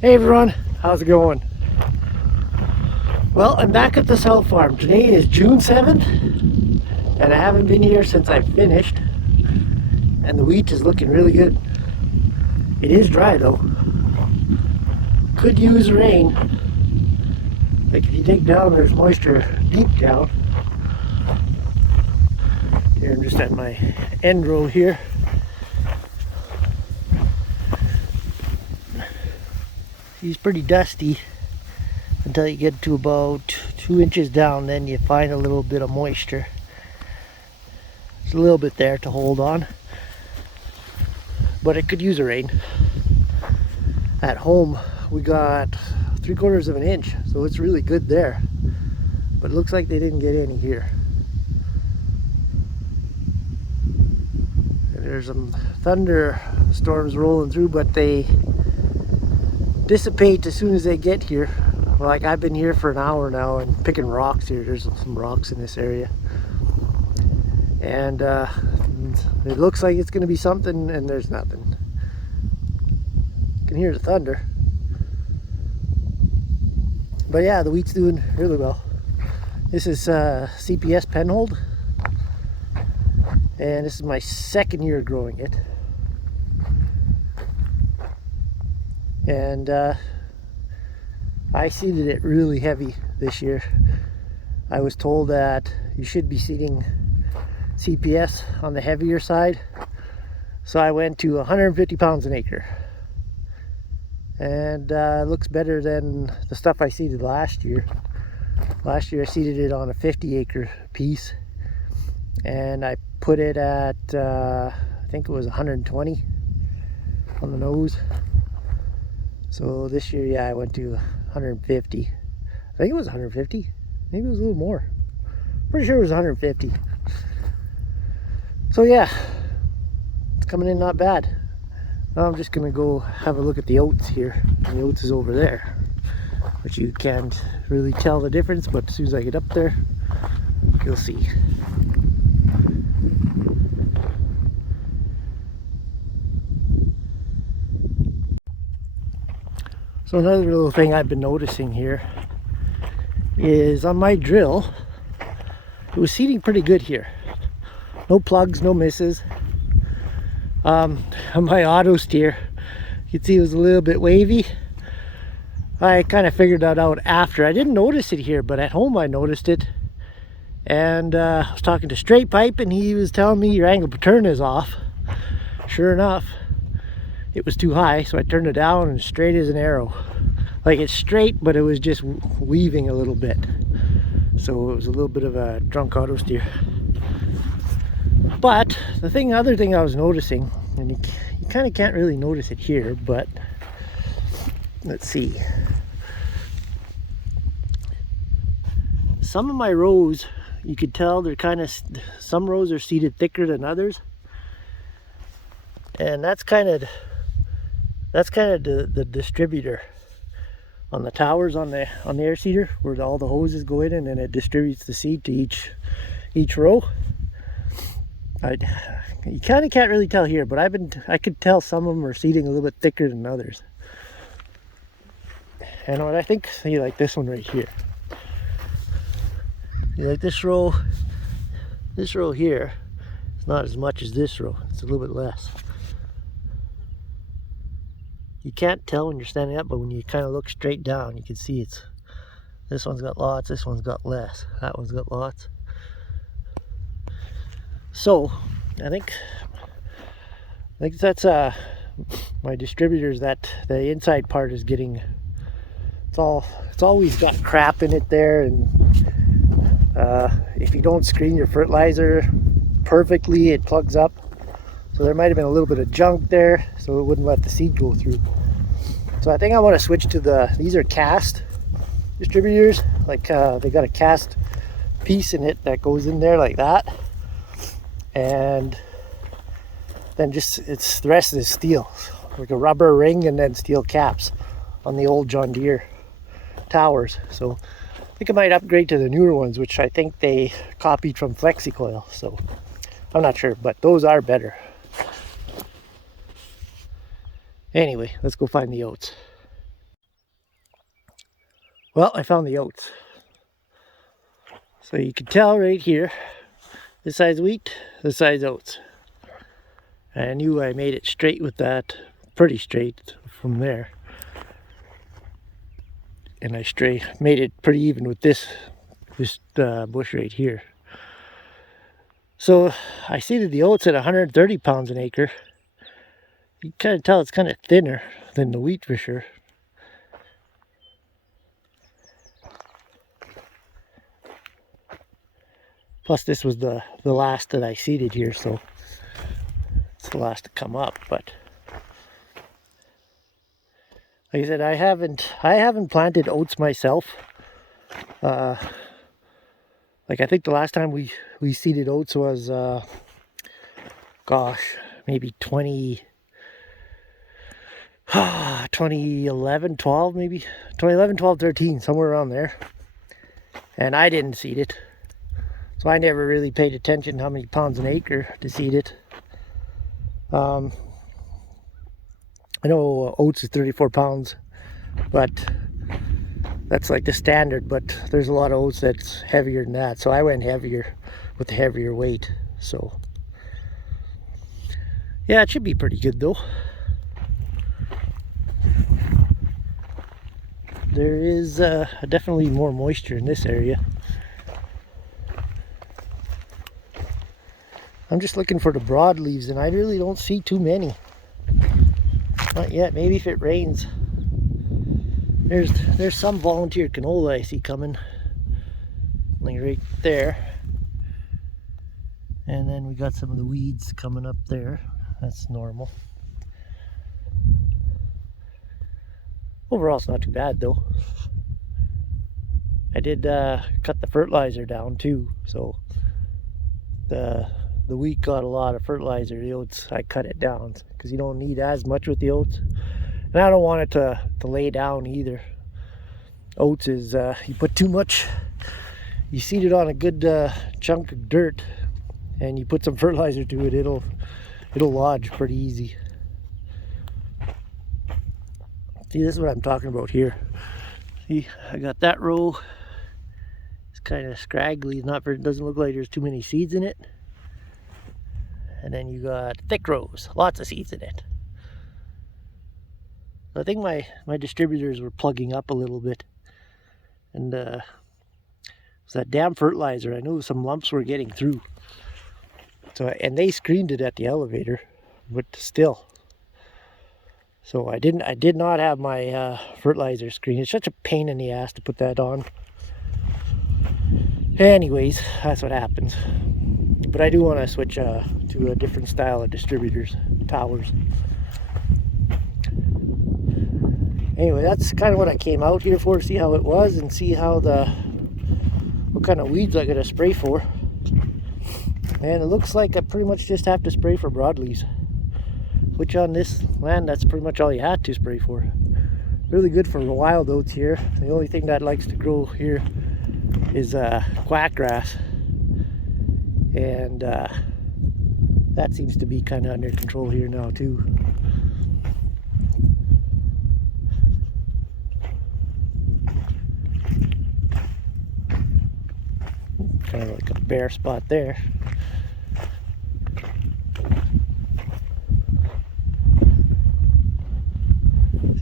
Hey everyone, how's it going? Well, I'm back at the South Farm. Today is June 7th, and I haven't been here since I finished, and the wheat is looking really good. It is dry though. Could use rain. Like if you dig down, there's moisture deep down. Here I'm just at my end row here. He's pretty dusty until you get to about 2 inches down, then you find a little bit of moisture. There's a little bit there to hold on, but it could use a rain. At home we got 3/4 of an inch, so it's really good there, but it looks like they didn't get any here. And there's some thunderstorms rolling through, but they dissipate as soon as they get here. Like I've been here for an hour now and picking rocks here. There's some rocks in this area, and it looks like it's going to be something, and there's nothing. You can hear the thunder, but yeah, the wheat's doing really well. This is CPS Penhold, and this is my second year growing it. And I seeded it really heavy this year. I was told that you should be seeding CPS on the heavier side, so I went to 150 pounds an acre, and it looks better than the stuff I seeded last year. Last year I seeded it on a 50-acre piece, and I put it at I think it was 120 on the nose. So this year, yeah, I went to 150. I think it was 150. Maybe it was a little more. Pretty sure it was 150. So yeah, it's coming in not bad. Now I'm just gonna go have a look at the oats here. And the oats is over there, which you can't really tell the difference, but as soon as I get up there, you'll see. So another little thing I've been noticing here is on my drill, it was seeding pretty good here. No plugs, no misses. On my auto steer, you can see it was a little bit wavy. I kind of figured that out after. I didn't notice it here, but at home I noticed it. And I was talking to Straight Pipe, and he was telling me your angle per turn is off. Sure enough, it was too high, so I turned it down and straight as an arrow. Like it's straight, but it was just weaving a little bit. So it was a little bit of a drunk auto steer. But the other thing I was noticing, and you kind of can't really notice it here, but let's see. Some of my rows, you could tell they're kind of, some rows are seeded thicker than others. And that's kind of the distributor on the towers on the air seeder, where all the hoses go in, and then it distributes the seed to each row. You kind of can't really tell here, but I could tell some of them are seeding a little bit thicker than others. And what I think, see, like this one right here. See, like this row here, it's not as much as this row. It's a little bit less. You can't tell when you're standing up, but when you kind of look straight down, you can see this one's got lots, this one's got less, that one's got lots. So I think that's my distributors, that the inside part is getting, it's always got crap in it there, and if you don't screen your fertilizer perfectly, it plugs up. So there might have been a little bit of junk there, so it wouldn't let the seed go through. So I think I want to switch to these are cast distributors. Like they got a cast piece in it that goes in there like that. And then just, the rest of it is steel. like a rubber ring and then steel caps on the old John Deere towers. So I think I might upgrade to the newer ones, which I think they copied from FlexiCoil. So I'm not sure, but those are better. Anyway, let's go find the oats. Well, I found the oats. So you can tell right here, this side's wheat, this side's oats. I knew I made it straight with that, pretty straight from there. And I made it pretty even with this bush right here. So I seeded the oats at 130 pounds an acre. You can kind of tell it's kind of thinner than the wheat for sure. Plus this was the last that I seeded here, so it's the last to come up. But like I said, I haven't planted oats myself. Like I think the last time we seeded oats was gosh, maybe 2011, 12 maybe. 2011, 12, 13, somewhere around there. And I didn't seed it. So I never really paid attention to how many pounds an acre to seed it. I know oats is 34 pounds, but that's like the standard, but there's a lot of oats that's heavier than that. So I went heavier with the heavier weight. So yeah, it should be pretty good though. There is definitely more moisture in this area. I'm just looking for the broadleaves and I really don't see too many. Not yet, maybe if it rains. There's some volunteer canola I see coming. Like right there. And then we got some of the weeds coming up there. That's normal. Overall it's not too bad though. I did cut the fertilizer down too, so the wheat got a lot of fertilizer. The oats, I cut it down because you don't need as much with the oats. And I don't want it to lay down either. Oats is, you put too much, you seed it on a good chunk of dirt and you put some fertilizer to it, it'll lodge pretty easy. See, this is what I'm talking about here. See, I got that row. It's kind of scraggly, it doesn't look like there's too many seeds in it. And then you got thick rows, lots of seeds in it. I think my distributors were plugging up a little bit. And it was that damn fertilizer. I knew some lumps were getting through. So, and they screened it at the elevator, but still. So I did not have my fertilizer screen. It's such a pain in the ass to put that on. Anyways, that's what happens. But I do want to switch to a different style of distributors, towers. Anyway, that's kind of what I came out here for, to see how it was and see how what kind of weeds I gotta spray for. And it looks like I pretty much just have to spray for broadleaves, which on this land, that's pretty much all you had to spray for. Really good for wild oats here. The only thing that likes to grow here is quackgrass. And that seems to be kind of under control here now too. Kind of like a bare spot there.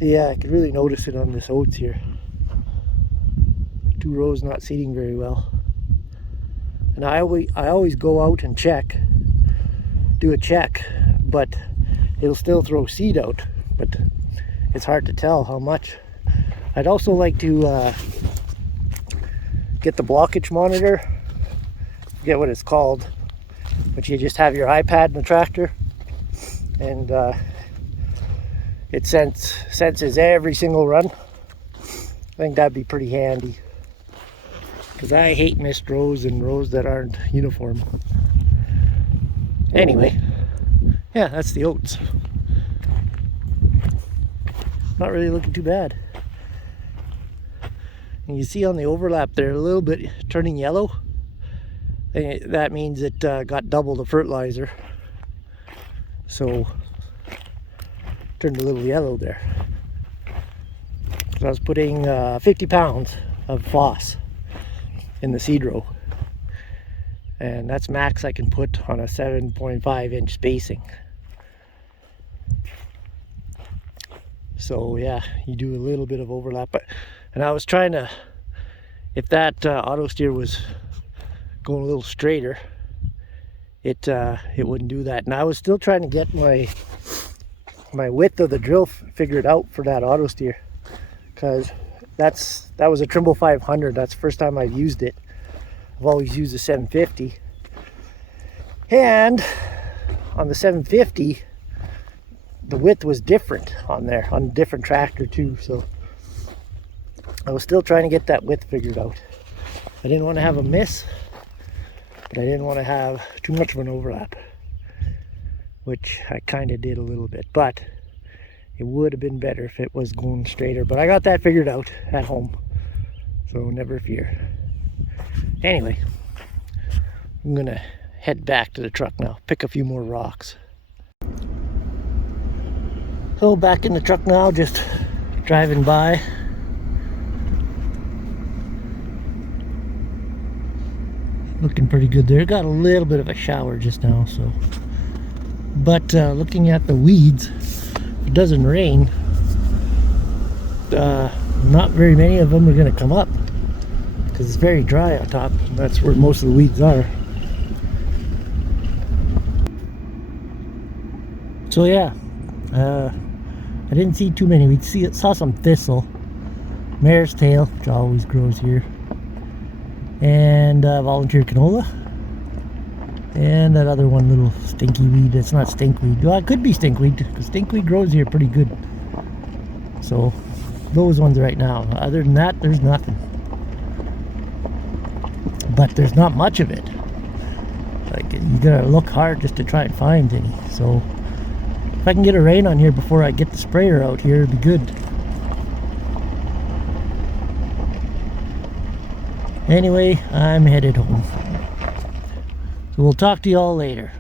Yeah, I can really notice it on this oats here. 2 rows not seeding very well. And I always go out and do a check, but it'll still throw seed out, but it's hard to tell how much. I'd also like to get the blockage monitor. I forget what it's called, but you just have your iPad in the tractor and it senses every single run. I think that'd be pretty handy, because I hate missed rows and rows that aren't uniform. Anyway, yeah, that's the oats. not really looking too bad. And you see on the overlap there a little bit turning yellow. And that means it got double the fertilizer. So turned a little yellow there. So I was putting 50 pounds of phos in the seed row. And that's max I can put on a 7.5 inch spacing. So yeah, you do a little bit of overlap. And I was trying to, if that auto steer was going a little straighter, it wouldn't do that. And I was still trying to get my width of the drill figured out for that auto steer, because that was a Trimble 500. That's the first time I've used it. I've always used the 750, and on the 750 the width was different on there, on a different tractor too. So I was still trying to get that width figured out. I didn't want to have a miss, but I didn't want to have too much of an overlap, which I kind of did a little bit. But it would have been better if it was going straighter, but I got that figured out at home, so never fear. Anyway, I'm gonna head back to the truck now, pick a few more rocks. So back in the truck now, just driving by. Looking pretty good there. Got a little bit of a shower just now, so. But looking at the weeds, if it doesn't rain, not very many of them are gonna come up, because it's very dry on top, and that's where most of the weeds are. So yeah, I didn't see too many. We saw some thistle, mare's tail, which always grows here, and volunteer canola, and that other one, little stinky weed. It's not stinkweed. Well, it could be stinkweed, because stinkweed grows here pretty good. So those ones right now. Other than that, there's nothing. But there's not much of it. Like, you gotta look hard just to try and find any. So if I can get a rain on here before I get the sprayer out here, it'd be good. Anyway, I'm headed home. So we'll talk to you all later.